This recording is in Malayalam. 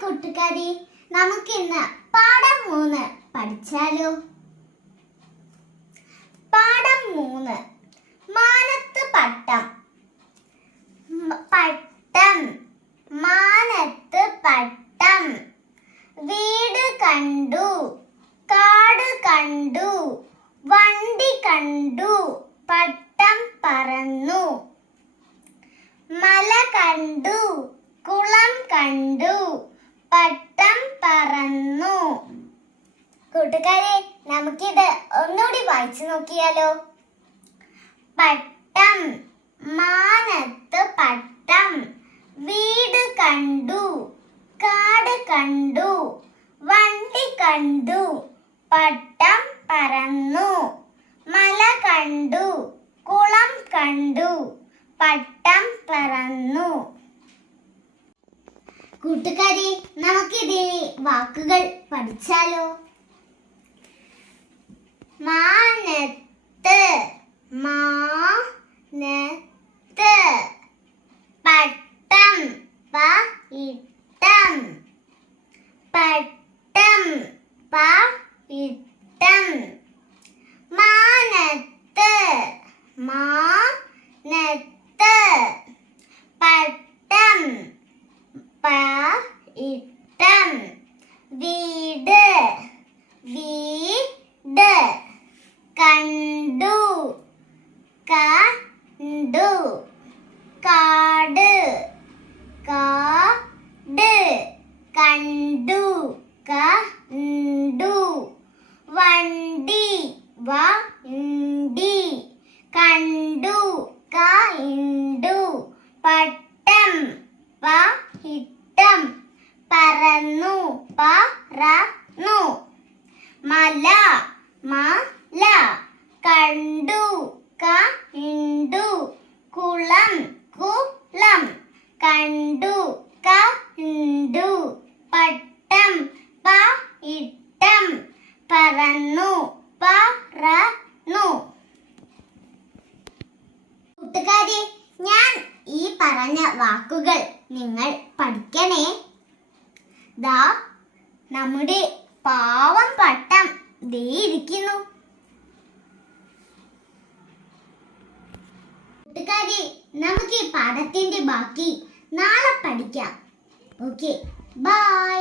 കൂട്ടുകാരി നമുക്കിന്ന് പാഠം മൂന്ന് പഠിച്ചാലോ? പാഠം മൂന്ന്. മാനത്ത് പട്ടം. പട്ടം. മാനത്ത് പട്ടം. വീട് കണ്ടു കാട് കണ്ടു വണ്ടി കണ്ടു പട്ടം പറന്നു. മല കണ്ടു കുളം കണ്ടു. പട്ടം പറന്നു. കൂട്ടുകാരെ നമുക്കിത് ഒന്നുകൂടി വായിച്ചു നോക്കിയാലോ? പട്ടം മാനത്ത് പട്ടം വീട് കണ്ടു കാട് കണ്ടു വണ്ടി കണ്ടു പട്ടം പറന്നു മല കണ്ടു കുളം കണ്ടു പട്ടം പറന്നു. കൂട്ടുകാരി നമുക്കിതിലെ വാക്കുകൾ പഠിച്ചാലോ? മാനത്ത് മാനത്ത്. പട്ടം പട്ടം പട്ടം ഇട്ടം. മാനത്ത് മാനത്ത് പട്ടം പട്ടം വീട്. വീട്. കണ്ടു. കണ്ടു. കാട്. കാട്. കണ്ടു. കണ്ടു. വണ്ടി. വണ്ടി കണ്ടു കണ്ടു പട്ടം പഹിട്ടം പറന്നു പറന്നു മല മല കണ്ടു കണ്ടു. കുളം കുളം. കണ്ടു കണ്ടു. പട്ടം പട്ടം പറന്നു പറന്നു. കൂട്ടുകാരെ ഞാൻ ഈ പറഞ്ഞ വാക്കുകൾ നിങ്ങൾ പഠിക്കണേ. ദാ നമ്മുടെ പാവം പട്ടം ദേ ഇരിക്കുന്നു. കൂട്ടുകാരെ നമുക്ക് ഈ പാഠത്തിന്റെ ബാക്കി നാളെ പഠിക്കാം. Okay bye.